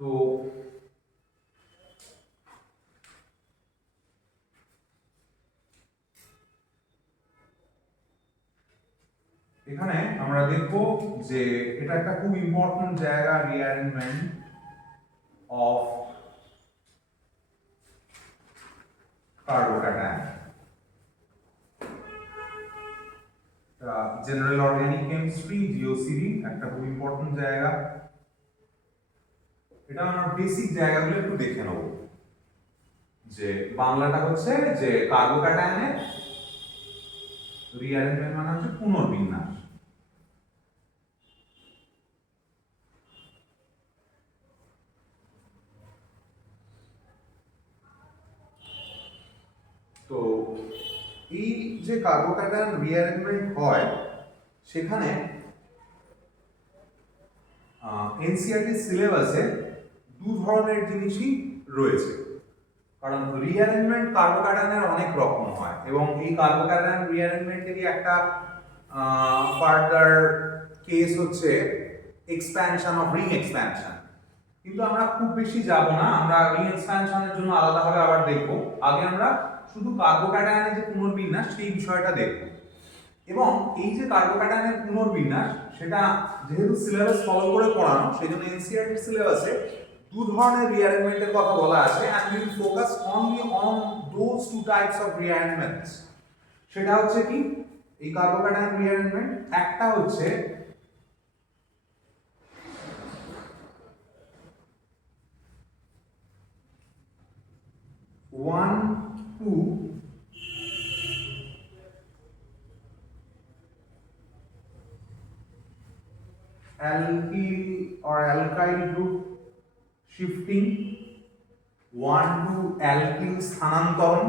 তো এখানে আমরা দেখব যে এটা একটা খুব ইম্পর্টেন্ট জায়গা, rearrangement of carbocation. General organic chemistry, জিওসিডি একটা খুব ইম্পর্টেন্ট জায়গা। এটা আমরা বেসিক জায়গাগুলো একটু দেখে নেব। যে বাংলাটা হচ্ছে যে কার্বোক্যাটায়নের রিঅ্যারেঞ্জমেন্ট মানে হচ্ছে পুনর্বিন্যাস। তো এই যে কার্বোক্যাটায়ন রিঅ্যারেঞ্জমেন্ট হয় সেখানে এনসিইআরটি সিলেবাসে দু ধরনের জিনিসই রয়েছে। কারণ রিঅ্যারেঞ্জমেন্ট কার্বোক্যাটায়নের অনেক রকম হয় এবং এই কার্বোক্যাটায়ন রিঅ্যারেঞ্জমেন্টেরই একটা ফার্দার কেস হচ্ছে এক্সপ্যানশন অফ রিং এক্সপ্যানশন। কিন্তু আমরা খুব বেশি যাব না, আমরা রিং এক্সপ্যানশনের জন্য আলাদাভাবে আবার দেখব। আগে আমরা শুধু কার্বোক্যাটায়নের যে পুনর্বিন্যাস সেই বিষয়টা দেখব। এবং এই যে কার্বোক্যাটায়নের পুনর্বিন্যাস সেটা যেহেতু সিলেবাস ফলো করে পড়ানো, সেই জন্য এনসিইআরটি সিলেবাসে দু ধরনের রিঅ্যারেঞ্জমেন্টের কথা বলা আছে, and we will focus only on those two types of rearrangements। সেটা হচ্ছে কি এই কার্বোক্যাটায়ন রিঅ্যারেঞ্জমেন্ট, একটা হচ্ছে one two alkyl or alkyl group shifting, 1 to alkyl স্থানান্তরণ।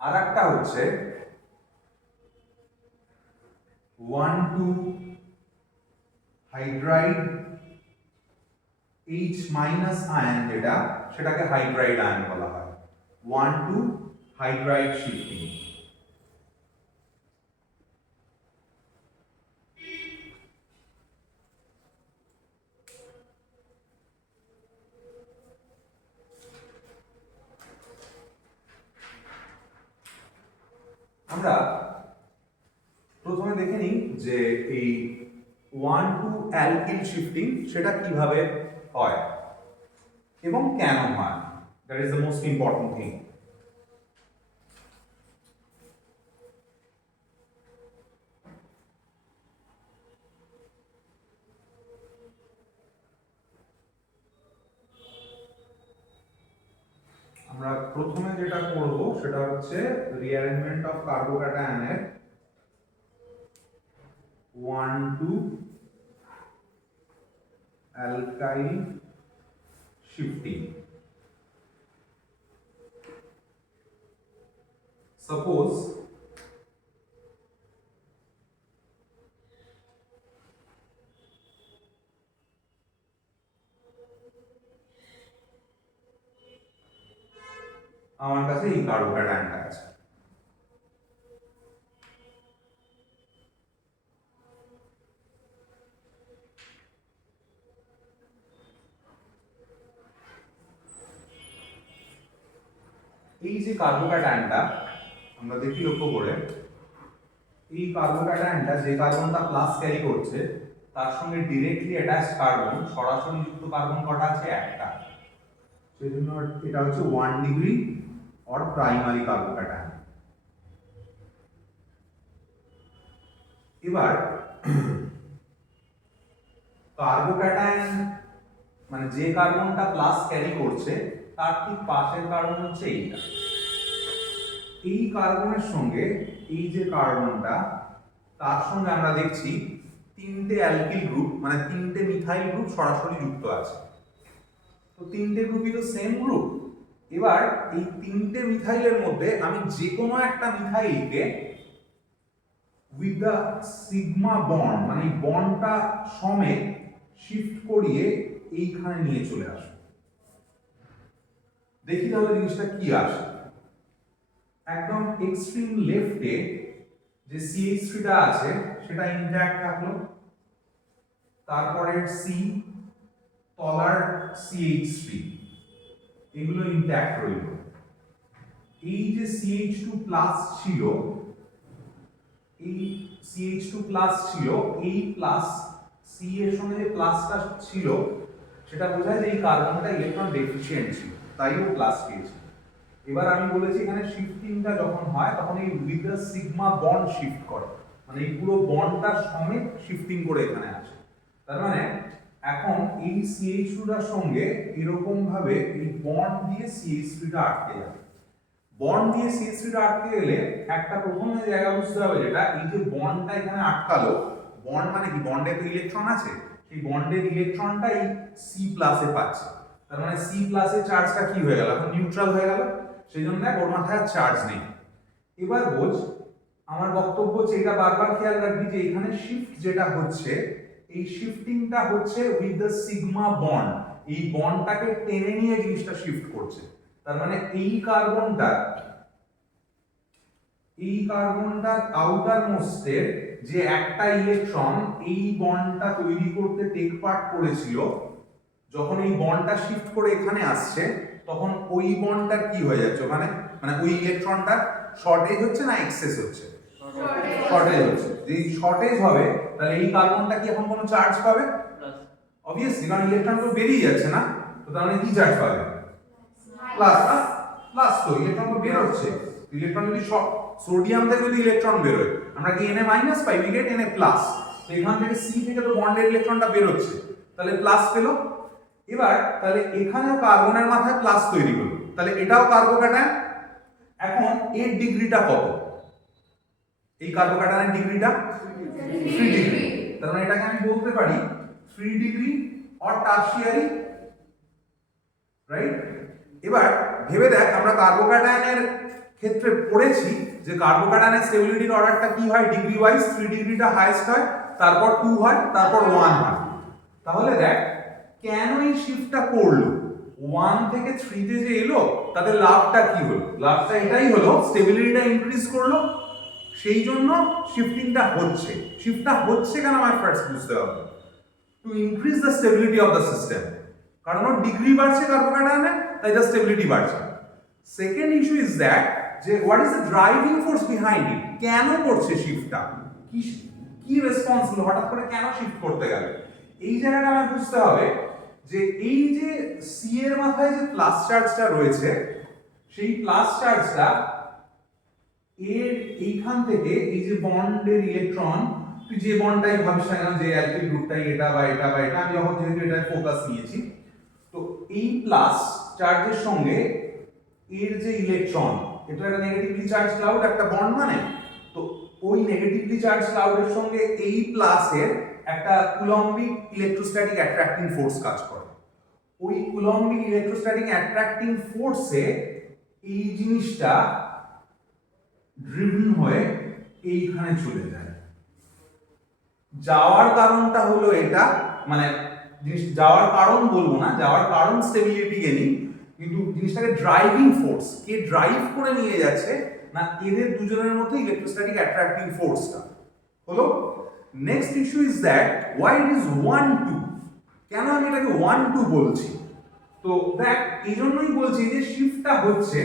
আর একটা হচ্ছে 1 to hydride H minus ion, যেটা সেটাকে হাইড্রাইড আয়ন বলা হয়। 1 to হাইড্রাইড শিফটিং। আমরা প্রথমে দেখে নিই যে এই 1 to অ্যালকিল শিফটিং সেটা কিভাবে হয় এবং কেন হয়। That is the most important thing. আমরা প্রথমে যেটা করব সেটা হচ্ছে রিঅ্যারেঞ্জমেন্ট অফ কার্বোক্যাটায়নের 1 to অ্যালকাইল শিফটিং। সাপোজ আমার কাছে এই কার্বোক্যাটায়নটা আছে। এই যে কার্বোক্যাটায়নটা আমরা দেখি লক্ষ্য করে, এই কার্বোক্যাটায়নটা যে কার্বনটা প্লাস ক্যারি করছে তার সঙ্গে ডিরেক্টলি অ্যাটাচ কার্বন, সরাসরি যুক্ত কার্বন কটা আছে? একটা। সেই জন্য এটা হচ্ছে 1 ডিগ্রি অর প্রাইমারি কার্বোক্যাটায়ন। এবার কার্বোক্যাটায়ন মানে যে কার্বনটা প্লাস ক্যারি করছে তার ঠিক পাশের কার্বন হচ্ছে এইটা। এই কার্বনের সঙ্গে এই যে কার্বনটা, তার সঙ্গে আমরা দেখছি তিনটে অ্যালকিল গ্রুপ মানে তিনটে মিথাইল গ্রুপ সরাসরি যুক্ত আছে। তো তিনটে গ্রুপই তো সেম গ্রুপ। এবার এই তিনটে মিথাইলের মধ্যে আমি যে কোনো একটা মিথাইলকে উইথ দ্য সিগমা বন্ড মানে এই বন্ডটা সমেত শিফট করিয়ে এইখানে নিয়ে চলে আসবো। দেখি তাহলে জিনিসটা কি আসে। একদম এক্সট্রিম লেফটে যে CH3টা আছে সেটা ইনট্যাক্ট থাকলো, তারপরের সি, তলার CH3 এগুলো ইনট্যাক্ট রইল। এই যে CH2 প্লাস ছিল, এই CH2 প্লাস ছিল, এই প্লাস সি এর সঙ্গে যে প্লাসটা ছিল সেটা বোঝায় যে এই কার্বনটা ইলেকট্রন ডেফিশিয়েন্ট ছিল, তাই ও প্লাস পেয়েছে। এবার আমি বলেছি এখানে শিফটিংটা যখন হয় তখন এই with the sigma bond shift করে, মানে এই পুরো বন্ডটার সমেত শিফটিং করে এখানে আসে। তার মানে এখন এই CH2টার সঙ্গে এরকম ভাবে এই বন্ড দিয়ে CH3টা আটকে যাবে। বন্ড দিয়ে CH3টা আটকে গেলে একটা প্রথমে জায়গা বুঝতে হবে, যেটা এই যে বন্ডটা এখানে আটকালো, বন্ড মানে কি, বন্ডে তো ইলেকট্রন আছে, সেই বন্ডের ইলেকট্রনটা এই সি প্লাসে পাচ্ছে। তার মানে সি প্লাসের চার্জটা কি হয়ে গেল, এখন নিউট্রাল হয়ে গেল, সেই জন্য ওর মাথায় চার্জ নেই। এবার বোঝ, আমার বক্তব্য হচ্ছে এটা বারবার খেয়াল রাখবি যে এখানে শিফট যেটা হচ্ছে, এই শিফটিংটা হচ্ছে উইথ দ্য সিগমা বন্ড, এই বন্ডটাকে টেনে নিয়ে জিনিসটা শিফট করছে। তার মানে এই কার্বনটার আউটার মোস্টের যে একটা ইলেকট্রন এই বন্ডটা তৈরি করতে টেক পার্ট করেছিল, যখন এই বন্ডটা শিফট করে এখানে আসছে তখন ওই বন্ডটার কি হয়ে যাচ্ছে ওখানে, মানে ওই ইলেকট্রনটার শর্টেজ হচ্ছে না এক্সেস হচ্ছে, শর্টেজ হচ্ছে। যদি শর্টেজ হবে তাহলে এই কার্বনটা কি এখন কোনো চার্জ পাবে? অবভিয়াসলি, কারণ ইলেকট্রন তো বেরিয়ে যাচ্ছে না, তো তার মানে কি চার্জ পাবে? প্লাস। প্লাস তো ইলেকট্রন তো বের হচ্ছে, ইলেকট্রন যদি সোডিয়াম থেকে যদি ইলেকট্রন বের হয় আমরা কি Na minus pi, we get Na plus. তো এখান থেকে সি থেকে তো বন্ডের ইলেকট্রনটা বের হচ্ছে, তাহলে প্লাস পেলো। এবার তাহলে এখানেও কার্বনের মাথায় প্লাস তৈরি হলো, তাহলে এটাও কার্বোক্যাটায়ন। এখন এর ডিগ্রিটা কত? এই কার্বোক্যাটায়নের ডিগ্রিটা 3 ডিগ্রি। তার মানে এটাকে আমি বলতে পারি 3 ডিগ্রি অর টারশিয়ারি, রাইট? এবার ভেবে দেখ, আমরা কার্বোক্যাটায়নের ক্ষেত্রে পড়েছি যে কার্বোক্যাটায়নের স্টেবিলিটির অর্ডারটা কি হয়, ডিগ্রি ওয়াইজ। 3 ডিগ্রিটা হাইয়েস্ট হয়, তারপর 2 হয়, তারপর 1 হয়। তাহলে দেখ কেন এই শিফটটা করলো, 1 থেকে 3 তে যে এলো তাতে লাভটা কি হলো? লাভটা এটাই হলো, স্টেবিলিটিটা ইনক্রিজ করলো, সেই জন্য শিফটিংটা হচ্ছে। শিফটটা হচ্ছে কেন আমার ফার্স্ট বুঝতে হবে, to increase the stability of the system, কারণ ওর ডিগ্রি বাড়ছে কার্বোক্যাটায়নে, তাই দ্য স্টেবিলিটি বাড়ছে। সেকেন্ড ইস্যু ইজ দ্যাট যে what is the driving force behind it, কেন করছে শিফটটা, কি রেসপন্স হলো, হঠাৎ করে কেন শিফট করতে গেল? এই জায়গাটা আমার বুঝতে হবে যে এই যে সি এর মাথায় যে প্লাস চার্জটা রয়েছে, সেই প্লাস চার্জটা এর এইখান থেকে এই যে বন্ডের ইলেকট্রন, তুই যে বন্ডটাই ভাবিস না কেন, যে অ্যালকিল গ্রুপটাই এটা বা এটা বা এটা, আমি যখন যেহেতু এটা ফোকাস নিয়েছি, তো এই প্লাস চার্জের সঙ্গে এর যে ইলেকট্রন, এটা একটা নেগেটিভলি চার্জ ক্লাউড, একটা বন্ড মানে, তো ওই নেগেটিভলি চার্জ ক্লাউডের সঙ্গে এই প্লাসের একটা কুলম্বিক ইলেকট্রোস্ট্যাটিক অ্যাট্রাক্টিং ফোর্স কাজ করে। ওই কুলম্বিক ইলেকট্রোস্ট্যাটিক অ্যাট্রাক্টিং ফোর্সে এই জিনিসটা ড্রিভেন হয়ে এইখানে চলে যায়। যাওয়ার কারণটা হলো এটা, মানে যাওয়ার কারণ বলবো না, যাওয়ার কারণ স্টেবিলিটি গেইনিং, কিন্তু জিনিসটাকে ড্রাইভিং ফোর্স, কে ড্রাইভ করে নিয়ে যাচ্ছে না, এদের দুজনের মধ্যে ইলেকট্রোস্ট্যাটিক অ্যাট্রাক্টিং ফোর্সটা হলো। Next issue is that why it is 1-2, কেন আমি এটাকে 1-2 বলছি? তো দেখ, এই জন্যই বলছি যে শিফটটা হচ্ছে,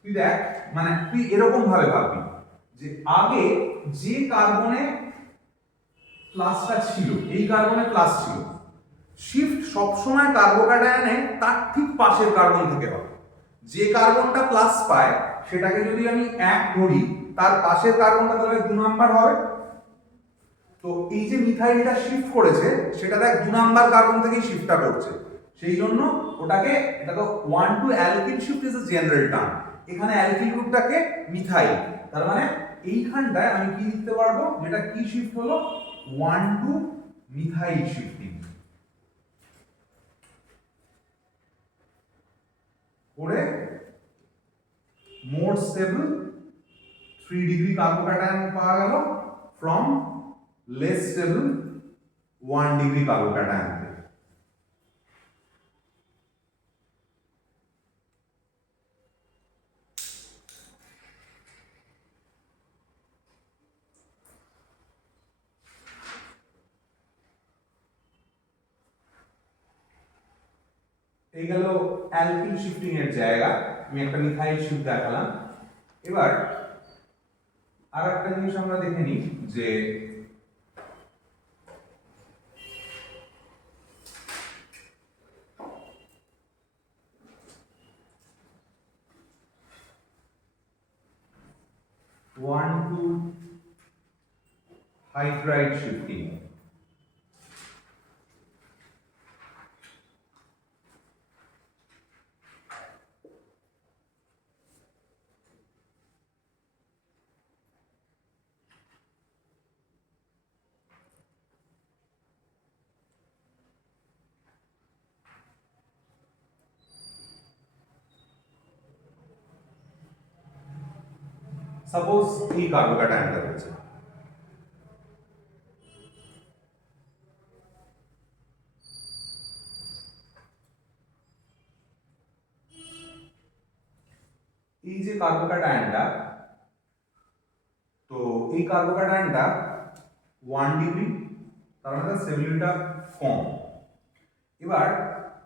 তুই দেখ মানে তুই এরকম ভাবে ভাববি যে আগে যে কার্বনে প্লাসটা ছিল, এই কার্বনে প্লাস ছিল, শিফট সবসময় কার্বোক্যাটায়নে তার ঠিক পাশের কার্বন থেকে হবে। যে কার্বনটা প্লাস পায় সেটাকে যদি আমি 1 ধরি, তার পাশের কার্বনটা তাহলে 2 নাম্বার হবে। তো এই যে মিথাইলটা শিফট করেছে সেটা দেখ 2 নাম্বার কার্বন থেকেই শিফটটা করছে, সেই জন্য ওটাকে, এটা তো 1-2 alkyl shift is a general term, এখানে অ্যালকিল গ্রুপটাকে মিথাইল, তার মানে এইখানটায় আমি কি লিখতে পারবো, যেটা কি শিফট হলো, 1-2 মিথাইল শিফটিং করে মোর স্টেবল 3 ডিগ্রি কার্বোক্যাটায়ন পাওয়া গেল from less stable 1 degree carbocation. এই গেল অ্যালকিল শিফটিং এর জায়গা, আমি একটা মিথাইল শিফট দেখালাম। এবার আর একটা জিনিস আমরা দেখে নিই যে one two hydride shifting. Suppose এই কার্বোক্যাটায়নটা রয়েছে, এই যে কার্বোক্যাটায়নটা, তো এই কার্বোক্যাটায়নটা 1 ডিগ্রি, তার মানে স্টেবিলিটিটা কম। এবার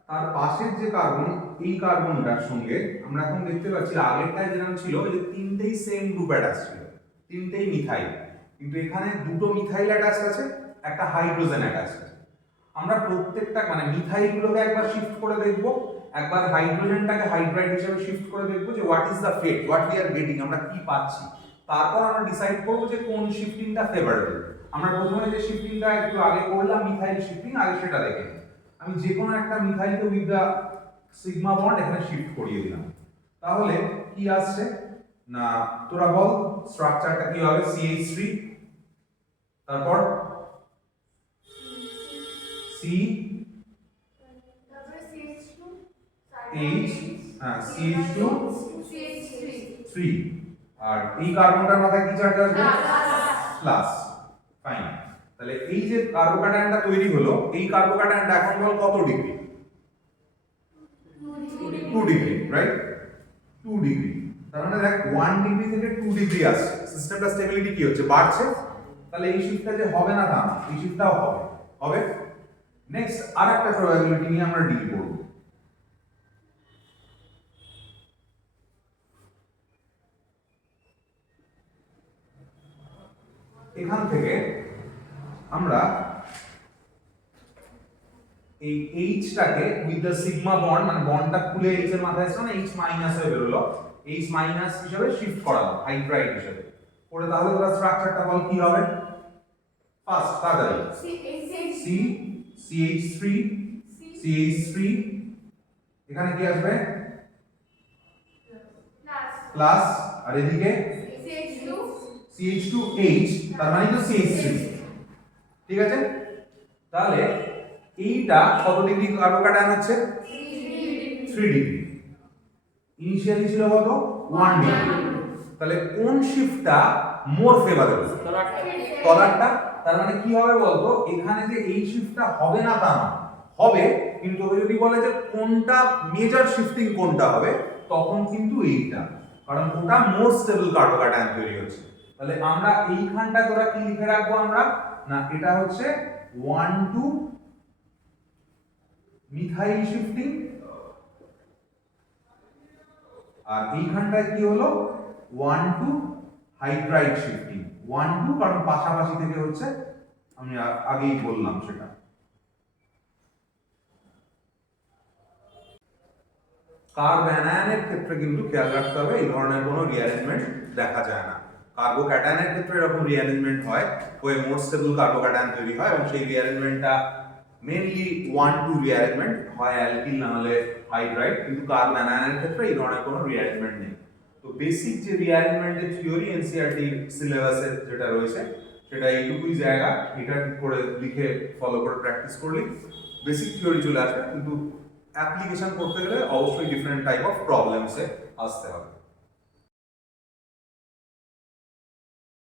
তার পাশের যে কার্বন, এই কার্বনটার সঙ্গে আমরা এখন দেখতে পাচ্ছি আগেরটায় যেরকম ছিল যে তিনটেই সেম গ্রুপ অ্যাটাচ ছিল, তিনটেই মিথাইল, কিন্তু এখানে দুটো মিথাইল অ্যাটাচ আছে, একটা হাইড্রোজেন অ্যাটাচ আছে। আমরা প্রত্যেকটা মানে মিথাইলগুলোকে একবার শিফট করে দেখব, একবার হাইড্রোজেনটাকে হাইড্রাইড হিসেবে শিফট করে দেখব যে what is the fate, what we are getting, আমরা কি পাচ্ছি। তারপর আমরা ডিসাইড করব যে কোন শিফটিংটা ফেভারেবল। আমরা প্রথমে যে শিফটিংটা একটু আগে করলাম মিথাইল শিফটিং, আগে সেটা দেখে নিই। আমি যে কোনো একটা মিথাইলকে উইথ দা সিগমা বন্ড এখানে শিফট করিয়ে দিলাম, তাহলে কি আসছে না, তোরা বল স্ট্রাকচারটা কি হবে? CH3, তারপর C, H, CH2, 3, আর এই কার্বনটার মাথায় কি চার্জ আসবে? প্লাস। ফাইন। তাহলে এই যে কার্বোক্যাটায়নটা তৈরি হলো, এই কার্বোক্যাটায়নটা এখন বল কত ডিগ্রি? 2 degree, right? 2 ডিগ্রি। তার মানে দেখ 1 ডিগ্রি থেকে 2 ডিগ্রি আসছে, সিস্টেমটা স্টেবিলিটি কি হচ্ছে? বাড়ছে। তাহলে এই শিফটটা যে হবে না তা না, এই শিফটটাও হবে। হবে। নেক্সট আরেকটা প্রবাবিলিটি নিয়ে আমরা ডিল করব। এখান থেকে আমরা এই H-টাকে উইথ দ্য সিগমা বন্ড, মানে বন্ডটা খুলে H এর মাথায় আসছে না, H মাইনাস হয়ে বেরোলো, H মাইনাস হিসেবে শিফট করালাম হাইড্রাইড হিসেবে করে। তাহলে তোরা স্ট্রাকচারটা বল কি হবে? ফার্স্ট তাড়াতাড়ি C, CH3, CH3, এখানে কি আসবে? প্লাস, আর এদিকে CH2H, তার মানে তো CH3, ঠিক আছে? তাহলে এইটা কত ডিগ্রি কার্বোক্যাটায়ন হচ্ছে? 3 ডিগ্রি। ইনিশিয়ালি ছিল কত? 1 ডিগ্রি। তাহলে কোন শিফটটা মোর ফেভারেবল? তলারটা। তার মানে কি হবে বলতো, এখানে যে এই শিফটটা হবে না তা না, হবে, কিন্তু যদি বলে যে কোনটা মেজর শিফটিং কোনটা হবে, তখন কিন্তু এইটা, কারণ ওটা মোর স্টেবল কার্বোক্যাটায়ন তৈরি হচ্ছে। তাহলে আমরা এইখানটা তোরা কি লিখে রাখবো আমরা, না এটা হচ্ছে 1 টু মিথাইল শিফটিং, আর এইখানটায় কি হলো 1 টু হাইড্রাইড শিফটিং। 1 টু কারণ পাশাপাশি থেকে হচ্ছে, আমি আগেই বললাম সেটা। কার্বঅ্যানায়নের ক্ষেত্রে কিন্তু খেয়াল রাখতে হবে এই ধরনের কোনো রিঅ্যারেঞ্জমেন্ট দেখা যায় না। কার্বোক্যাটায়নের ক্ষেত্রে এরকম রিঅ্যারেঞ্জমেন্ট হয়, হয়ে মোর স্টেবল কার্বোক্যাটায়ন তৈরি হয়, এবং সেই রিঅ্যারেঞ্জমেন্টটা মেইনলি 1-2 রিঅ্যারেঞ্জমেন্ট হয়, অ্যালকিল না হলে হাইড্রাইড, কিন্তু কার্বঅ্যানায়নের ক্ষেত্রে এই ধরনের কোনো রিঅ্যারেঞ্জমেন্ট নেই। তো বেসিক যে রিঅ্যারেঞ্জমেন্টের থিওরি এনসিইআরটি সিলেবাসে যেটা রয়েছে সেটা এইটুকুই জায়গা, এটা ঠিক করে লিখে ফলো করে প্র্যাকটিস করলে বেসিক থিওরি চলে আসবে, কিন্তু অ্যাপ্লিকেশন করতে গেলে অবশ্যই ডিফারেন্ট টাইপ অফ প্রবলেমসে আসতে হবে।